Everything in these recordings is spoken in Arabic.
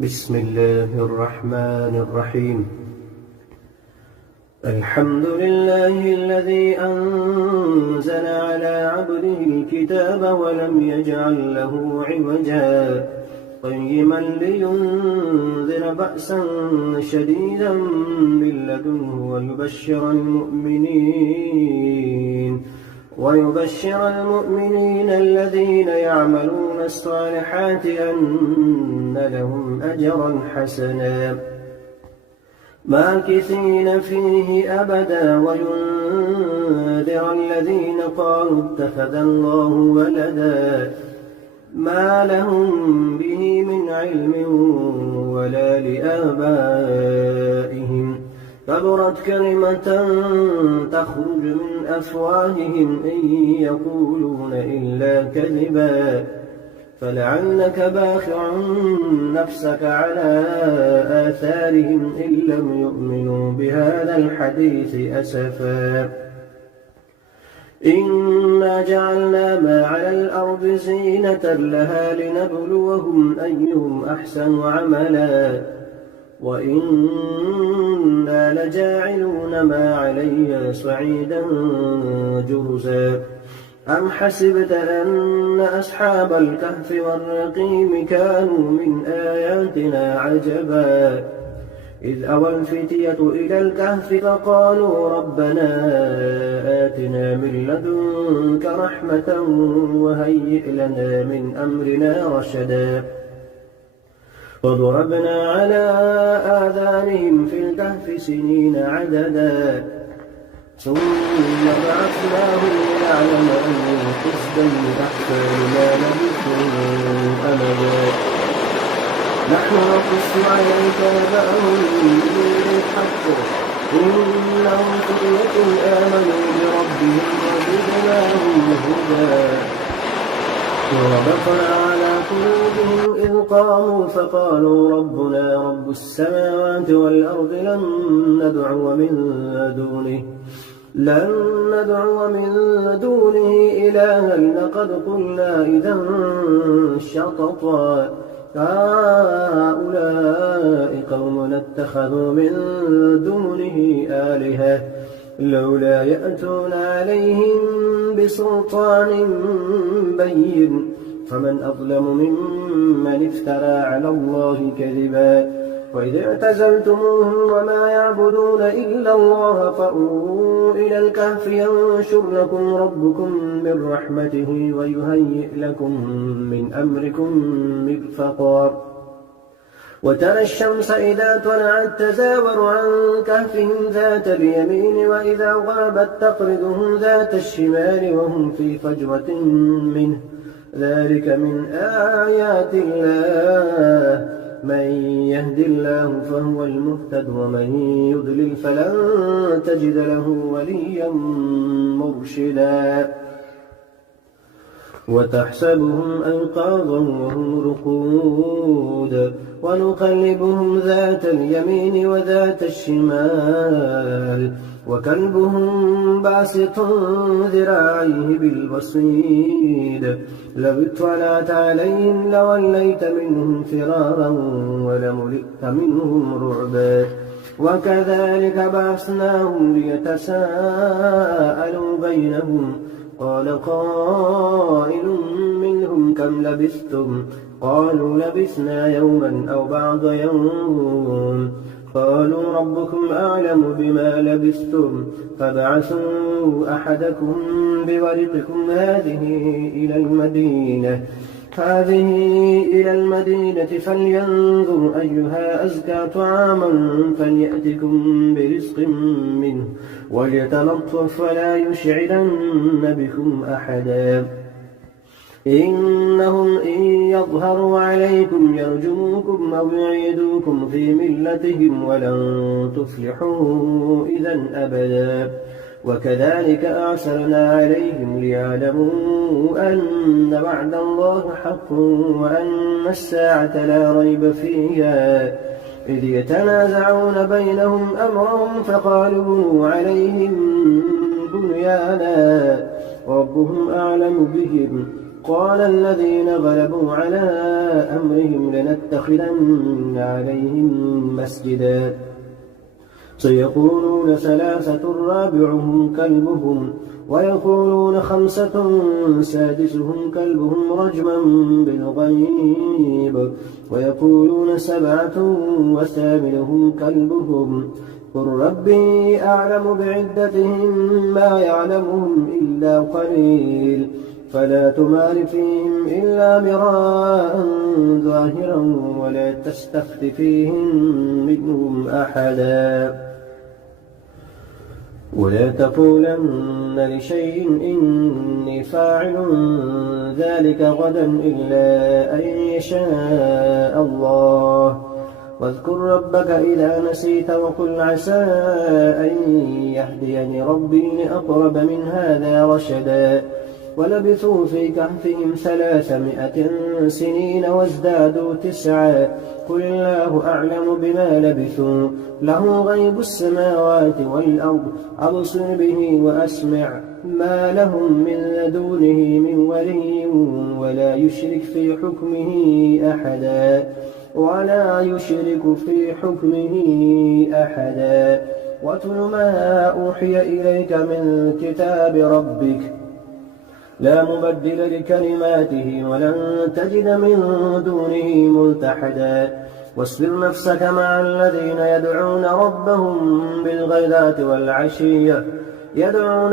بسم الله الرحمن الرحيم. الحمد لله الذي أنزل على عبده الكتاب ولم يجعل له عوجا قيما لينذر بأسا شديدا من لدنه ويبشر المؤمنين الذين يعملون الصالحات أن لهم أجرا حسنا ماكثين فيه أبدا وينذر الذين قالوا اتخذ الله ولدا ما لهم به من علم ولا لآبائهم كبرت كلمة تخرج من أفواههم إن يقولون إلا كذبا فلعلك باخع نفسك على آثارهم إن لم يؤمنوا بهذا الحديث أسفا إنا جعلنا ما على الأرض زينة لها لنبلوهم أيهم أحسن عملا وإنا لجاعلون ما عليها صعيدا جرزا أم حسبت أن أصحاب الكهف والرقيم كانوا من آياتنا عجبا إذ أوى الفتية إلى الكهف فقالوا ربنا آتنا من لدنك رحمة وهيئ لنا من أمرنا رشدا وضربنا على آذانهم في الكهف سنين عددا ثم بعثناهم لنعلم أن الحزبين أحسن ما لبثوا أمدا نحن نقص عليك نبأهم بالحق إنهم فتية آمنوا بربهم وزدناهم هدى وربطنا على قلوبهم إذ قاموا فقالوا ربنا رب السماوات والأرض لن ندعو من دونه إلها لقد قلنا إذا شططا هؤلاء قومنا اتخذوا من دونه آلهة لولا يأتون عليهم بسلطان بين فمن أظلم ممن افترى على الله كذبا وإذ اعتزلتموهم وما يعبدون إلا الله فأووا إلى الكهف ينشر لكم ربكم من رحمته ويهيئ لكم من أمركم مرفقا وترى الشمس إذا طلعت تزاور عن كهفهم ذات اليمين وإذا غابت تقرضهم ذات الشمال وهم في فجوة منه ذلك من آيات الله من يهد الله فهو المهتد ومن يضلل فلن تجد له وليا مرشدا وتحسبهم أيقاظا وهم رقود ونقلبهم ذات اليمين وذات الشمال وكلبهم باسط ذراعيه بالوصيد لو اطلعت عليهم لوليت منهم فرارا ولملئت منهم رعبا وكذلك بعثناهم ليتساءلوا بينهم قال قائل منهم كم لبثتم قالوا لبثنا يوما أو بعض يوم قالوا ربكم أعلم بما لبثتم فابعثوا أحدكم بورقكم هذه إلى المدينة فلينظر أيها أزكى طعاما فليأتكم برزق منه وليتلطف ولا يشعرن بكم أحدا إنهم إن يظهروا عليكم يرجموكم أو يعيدوكم في ملتهم ولن تفلحوا إذا أبدا وكذلك أعثرنا عليهم ليعلموا أن وعد الله حق وأن الساعة لا ريب فيها إذ يتنازعون بينهم أمرهم فقالوا بنوا عليهم بنيانا ربهم أعلم بهم قال الذين غلبوا على أمرهم لنتخذن عليهم مسجدا سيقولون ثلاثة رابعهم كلبهم ويقولون خمسة سادسهم كلبهم رجما بالغيب ويقولون سبعة وثامنهم كلبهم قل ربي أعلم بعدتهم ما يعلمهم إلا قليل فلا تمار فيهم إلا مراء ظاهرا ولا تستفت فيهم منهم أحدا ولا تقولن لشيء إني فاعل ذلك غدا إلا أن يشاء الله واذكر ربك إذا نسيت وقل عسى أن يهديني ربي لأقرب من هذا رشدا ولبثوا في كهفهم 300 سنين وازدادوا 9 قل الله أعلم بما لبثوا له غيب السماوات والأرض أبصر به وأسمع ما لهم من لدونه من ولي ولا يشرك في حكمه أحدا واتل ما أوحي إليك من كتاب ربك لا مبدل لكلماته ولن تجد من دونه ملتحدا واصبر نفسك مع الذين يدعون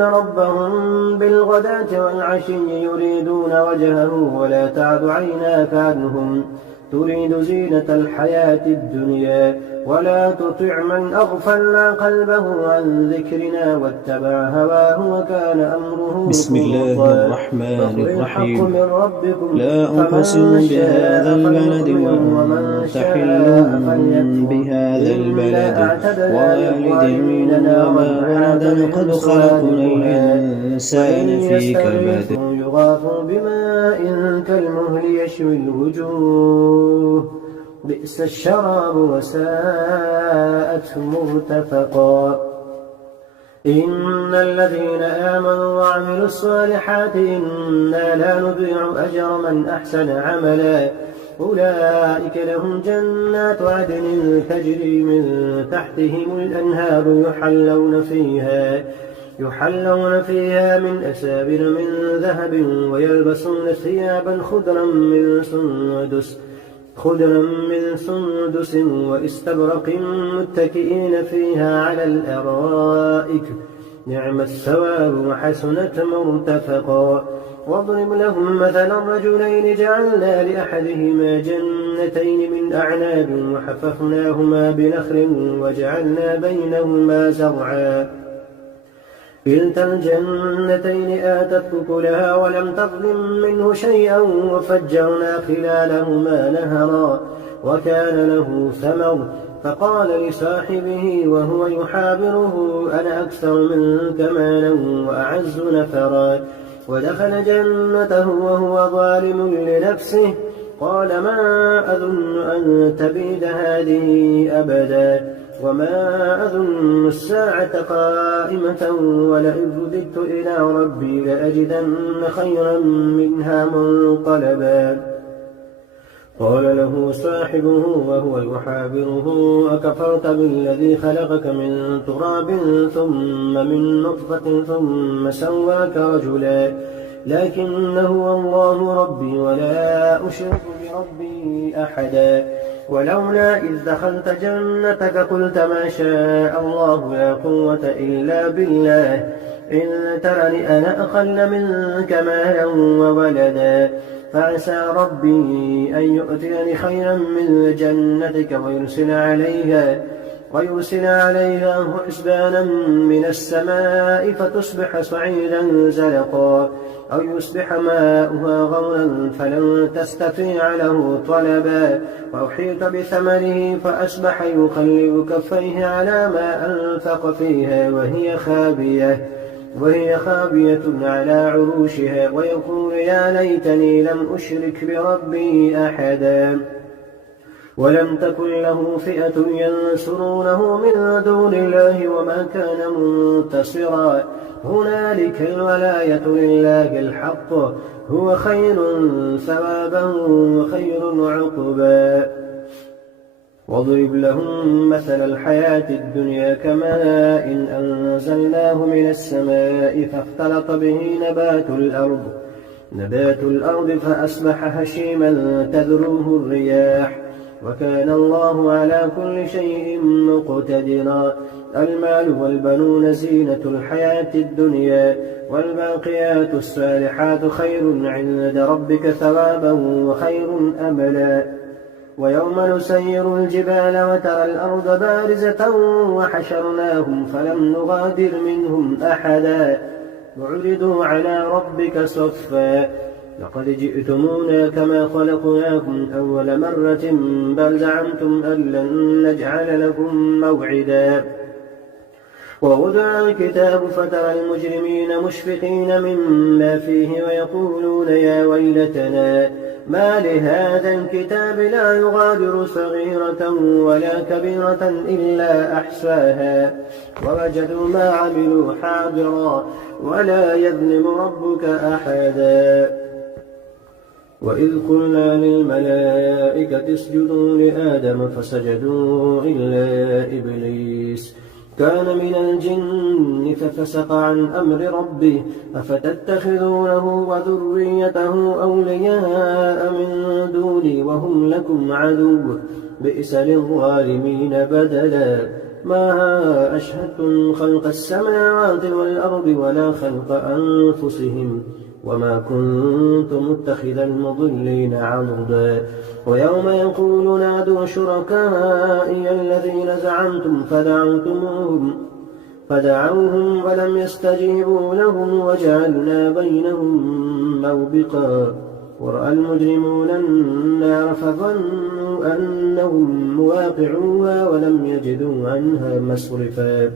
ربهم بالغداة والعشي يريدون وجهه ولا تعد عيناك عنهم تريد زينة الحياة الدنيا ولا تطع من أغفلنا قلبه عن ذكرنا واتبع هواه وكان أمره بسم الله الرحمن الرحيم لا أقسم بهذا البلد وأنت حل بهذا البلد ووالد وما ولد لقد خلقنا الإنسان في كبد يغاث بماء كالمهل يشوي الوجوه بئس الشراب وساءت مرتفقا إن الذين آمنوا وعملوا الصالحات إنا لا نضيع أجر من أحسن عملا أولئك لهم جنات عدن تجري من تحتهم الأنهار يحلون فيها من أسابر من ذهب ويلبسون ثيابا خضرا من سندس واستبرق متكئين فيها على الأرائك نعم الثواب وحسنت مرتفقا واضرب لهم مثلا رجلين جعلنا لأحدهما جنتين من أعناب وحففناهما بنخل وجعلنا بينهما زرعا كلتا الجنتين آتت أكلها ولم تظلم منه شيئا وفجرنا خلالهما نهرا وكان له ثمر فقال لصاحبه وهو يحاوره أنا أكثر منك مالا وأعز نفرا ودخل جنته وهو ظالم لنفسه قال ما أظن أن تبيد هذه أبدا وما أظن الساعة قائمة ولئن رددت إلى ربي لأجدن خيرا منها منقلبا قال له صاحبه وهو يحاوره أكفرت بالذي خلقك من تراب ثم من نطفة ثم سواك رجلا لكن هو الله ربي ولا أشرك بربي أحدا ولولا إذ دخلت جنتك قلت ما شاء الله لا قوة إلا بالله إن ترني أنا أقل منك مالا وولدا فعسى ربي أن يؤتيني خيرا من جنتك ويرسل عليها حسبانا من السماء فتصبح صعيدا زلقا أو يصبح ماؤها غورا فلن تستطيع له طلبا وأحيط بثمره فأصبح يقلب كفيه على ما أنفق فيها وهي خابية على عروشها ويقول يا ليتني لم أشرك بربي أحدا ولم تكن له فئة ينصرونه من دون الله وما كان منتصرا هنالك الولاية لله الحق هو خير ثوابا وخير عقبا واضرب لهم مثل الحياة الدنيا كماء إن أنزلناه من السماء فاختلط به نبات الأرض فأصبح هشيما تذروه الرياح وكان الله على كل شيء مقتدرا المال والبنون زينة الحياة الدنيا والباقيات الصالحات خير عند ربك ثوابا وخير أملا ويوم نسير الجبال وترى الأرض بارزة وحشرناهم فلم نغادر منهم أحدا وعرضوا على ربك صفا لقد جئتمونا كما خلقناكم أول مرة بل زعمتم أن لن نجعل لكم موعدا ووضع الكتاب فترى المجرمين مشفقين مما فيه ويقولون يا ويلتنا ما لهذا الكتاب لا يغادر صغيرة ولا كبيرة إلا أحصاها ووجدوا ما عملوا حاضرا ولا يظلم ربك أحدا وإذ قلنا للملائكة اسجدوا لآدم فسجدوا إلا إبليس كان من الجن ففسق عن أمر ربه أفتتخذونه وذريته أولياء من دوني وهم لكم عدو بئس للظالمين بدلا ما أشهدتم خلق السماوات والأرض ولا خلق أنفسهم وما كنت متخذ المضلين عضدا ويوم يقول نادوا شركائي الذين زعمتم فدعوهم ولم يستجيبوا لهم وجعلنا بينهم موبقا ورأى المجرمون النار فظنوا أنهم مواقعوها ولم يجدوا عنها مصرفا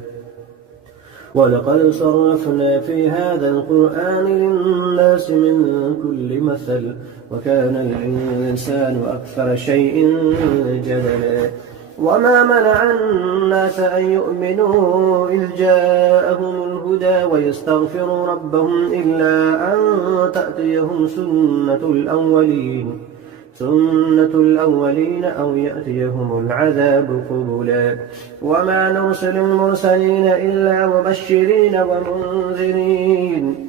ولقد صرفنا في هذا القرآن للناس من كل مثل وكان الإنسان أكثر شيء جدلا وما منع الناس أن يؤمنوا إذ جاءهم الهدى ويستغفروا ربهم إلا أن تأتيهم سنة الأولين أو يأتيهم العذاب قبلا وما نرسل المرسلين إلا مبشرين ومنذرين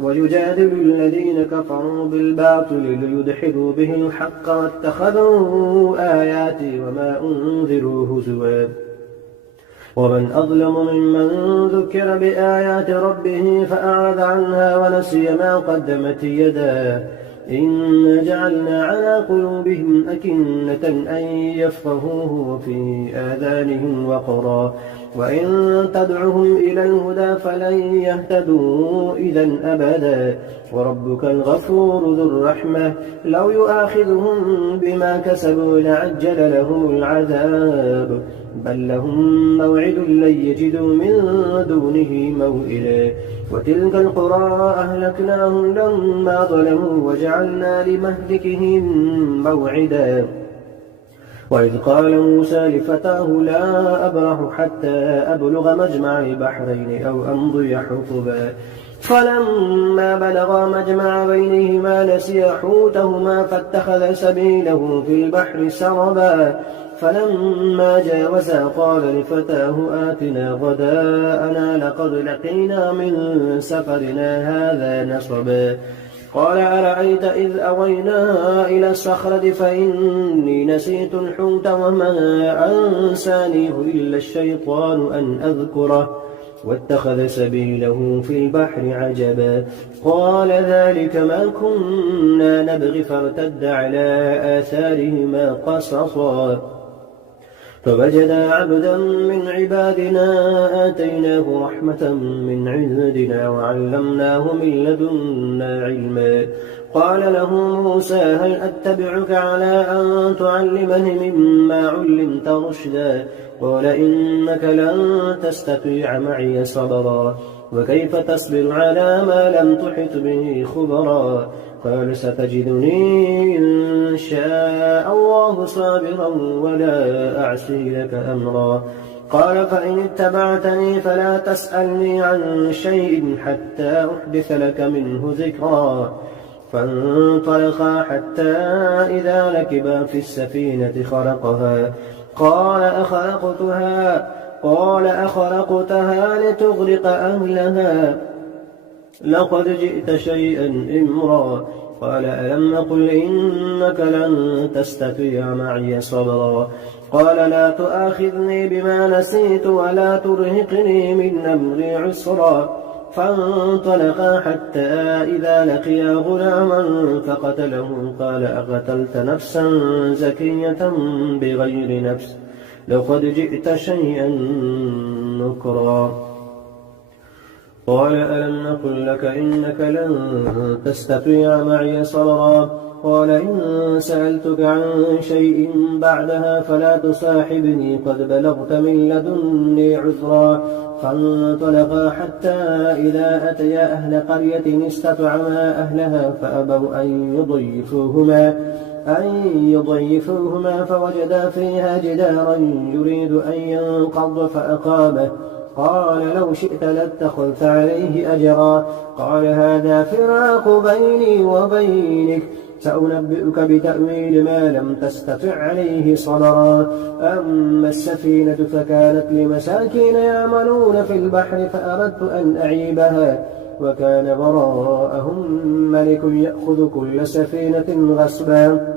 ويجادل الذين كفروا بالباطل ليدحضوا به الحق واتخذوا آياتي وما أنذروا هزوا ومن أظلم ممن ذكر بآيات ربه فأعرض عنها ونسي ما قدمت يداه إنا جعلنا على قلوبهم أكنة أن يفقهوه وفي آذانهم وقرا وإن تدعهم إلى الهدى فلن يهتدوا إذا أبدا وربك الغفور ذو الرحمة لو يؤاخذهم بما كسبوا لعجل لهم العذاب بل لهم موعد لن يجدوا من دونه موئلا وتلك القرى أهلكناهم لما ظلموا وجعلنا لمهلكهم موعدا وإذ قال موسى لفتاه لا أبرح حتى أبلغ مجمع البحرين أو أمضي حقبا فلما بلغا مجمع بينهما نسيا حوتهما فاتخذ سبيله في البحر سربا فلما جاوزا قال لفتاه آتنا غداءنا لقد لقينا من سفرنا هذا نصبا قال أرأيت إذ أوينا إلى الصخرة فإني نسيت الحوت وما أنسانيه إلا الشيطان أن أذكره واتخذ سبيله في البحر عجبا قال ذلك ما كنا نبغي فارتد على آثارهما قصصا فوجدا عبدا من عبادنا آتيناه رحمة من عندنا وعلمناه من لدنا علما قال له موسى هل أتبعك على أن تعلمني مما علمت رشدا قال إنك لن تستطيع معي صبرا وكيف تصبر على ما لم تحط به خبرا قال ستجدني إن شاء الله صابرا ولا أعصي لك أمرا. قال فإن اتبعتني فلا تسألني عن شيء حتى أحدث لك منه ذكرا. فانطلقا حتى إذا ركبا في السفينة خرقها قال أخرقتها لتغرق أهلها لقد جئت شيئا إمرا. قال ألم أقل إنك لن تستطيع معي صبرا. قال لا تؤاخذني بما نسيت ولا ترهقني من أمري عسرا. فانطلقا حتى إذا لقيا غلاما فقتله. قال أقتلت نفسا زكية بغير نفس لقد جئت شيئا نكرا. قال ألم نقل لك إنك لن تستطيع معي صبرا. قال إن سألتك عن شيء بعدها فلا تصاحبني قد بلغت من لدني عذرا. فانطلقا حتى إذا أتيا أهل قرية استطعما أهلها فأبوا أن يضيفوهما فوجدا فيها جدارا يريد أن ينقض فأقامه. قال لو شئت لاتخذت عليه أجرا. قال هذا فراق بيني وبينك سأنبئك بتأويل ما لم تستطع عليه صبرا. أما السفينة فكانت لمساكين يعملون في البحر فأردت أن أعيبها وكان وراءهم ملك يأخذ كل سفينة غصبا.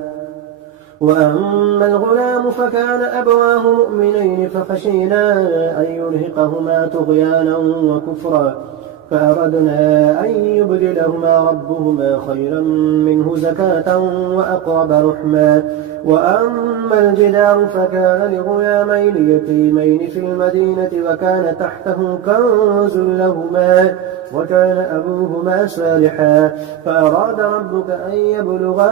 وأما الغلام فكان أبواه مؤمنين فخشينا أن يرهقهما طغيانا وكفرا فأردنا أن يبدلهما ربهما خيرا منه زكاة وأقرب رحما. وأما الجدار فكان لغلامين يتيمين في المدينة وكان تحته كنز لهما وكان أبوهما صالحا فأراد ربك أن يبلغا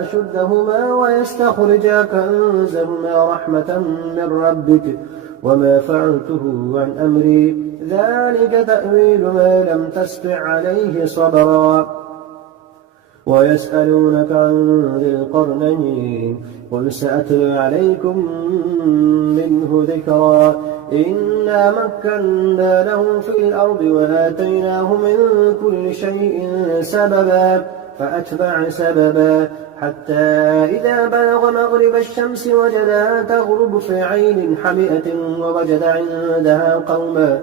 أشدهما ويستخرجا كنزهما رحمة من ربك وما فعلته عن أمري ذلك تأويل ما لم تستطع عليه صبرا. ويسألونك عن ذي القرنين قل سأتلو عليكم منه ذكرا. إنا مكنا له في الأرض وآتيناه من كل شيء سببا فأتبع سببا حتى إذا بلغ مغرب الشمس وجدها تغرب في عين حمئة ووجد عندها قوما.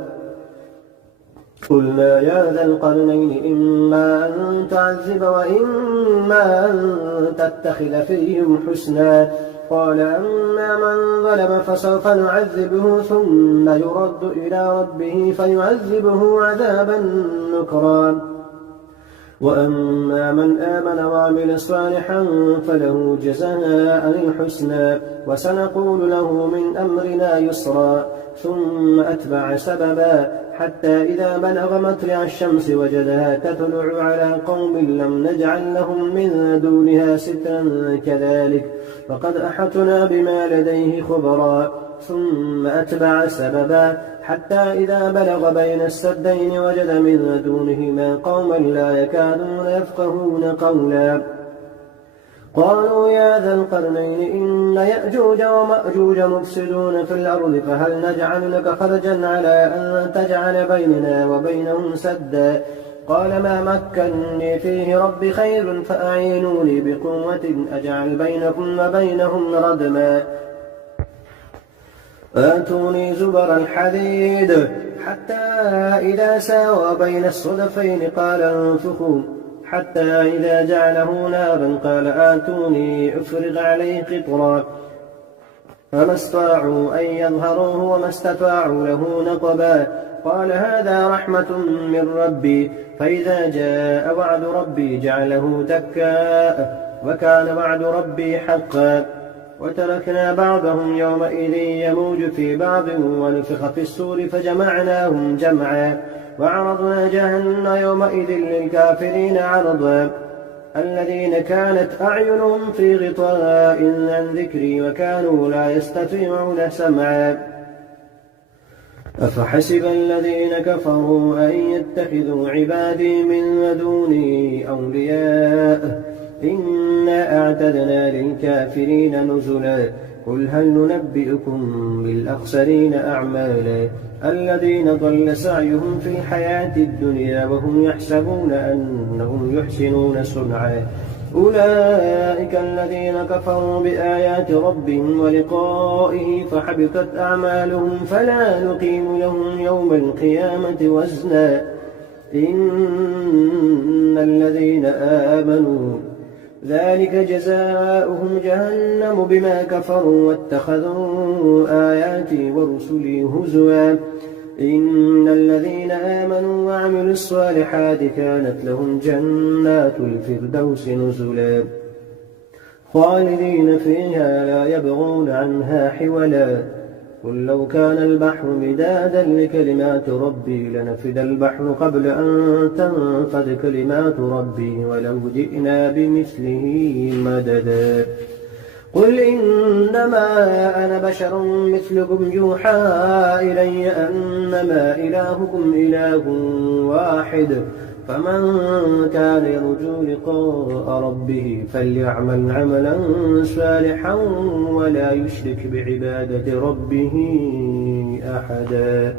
قلنا يا ذا القرنين إما أن تعذب وإما أن تتخذ فيهم حسنا. قال أما من ظلم فسوف نعذبه ثم يرد إلى ربه فيعذبه عذابا نكرا. وأما من آمن وعمل صالحا فله جزاء الحسنى وسنقول له من أمرنا يسرا. ثم أتبع سببا حتى إذا بلغ مطلع الشمس وجدها تطلع على قوم لم نجعل لهم من دونها سترا كذلك فقد أحطنا بما لديه خبرا. ثم أتبع سببا حتى إذا بلغ بين السدين وجد من دونهما قوما لا يكادون يفقهون قولا. قالوا يا ذا القرنين إن يأجوج ومأجوج مفسدون في الأرض فهل نجعل لك خرجا على أن تجعل بيننا وبينهم سدا. قال ما مكنني فيه ربي خير فأعينوني بقوة أجعل بينكم وبينهم ردما. آتوني زبر الحديد حتى إذا ساوى بين الصدفين قال انفخوا حتى إذا جعله نارا قال آتوني أفرغ عليه قطرا. فما استطاعوا أن يظهروه وما استطاعوا له نقبا. قال هذا رحمة من ربي فإذا جاء وعد ربي جعله دكا وكان وعد ربي حقا. وتركنا بعضهم يومئذ يموج في بعض ونفخ في السور فجمعناهم جمعا وعرضنا جهنم يومئذ للكافرين عرضا. الذين كانت أعينهم في غطاء عن ذكري وكانوا لا يستطيعون سمعا. أفحسب الذين كفروا أن يتخذوا عبادي من دوني أولياء إنا أعتدنا للكافرين نزلا قل هل ننبئكم بالأخسرين أعمالا الذين ضل سعيهم في الحياة الدنيا وهم يحسبون أنهم يحسنون صنعا أولئك الذين كفروا بآيات ربهم ولقائه فحبطت أعمالهم فلا نقيم لهم يوم القيامة وزنا إن الذين آمنوا ذلك جزاؤهم جهنم بما كفروا واتخذوا آياتي ورسلي هزوا إن الذين آمنوا وعملوا الصالحات كانت لهم جنات الفردوس نزلا خالدين فيها لا يبغون عنها حولا قل لو كان البحر مدادا لكلمات ربي لنفد البحر قبل أن تنفد كلمات ربي ولو جئنا بمثله مددا قل إنما أنا بشر مثلكم يوحى إلي أنما إلهكم إله واحد فمن كان يرجو لقاء ربه فليعمل عملا صالحا ولا يشرك بعبادة ربه أحدا.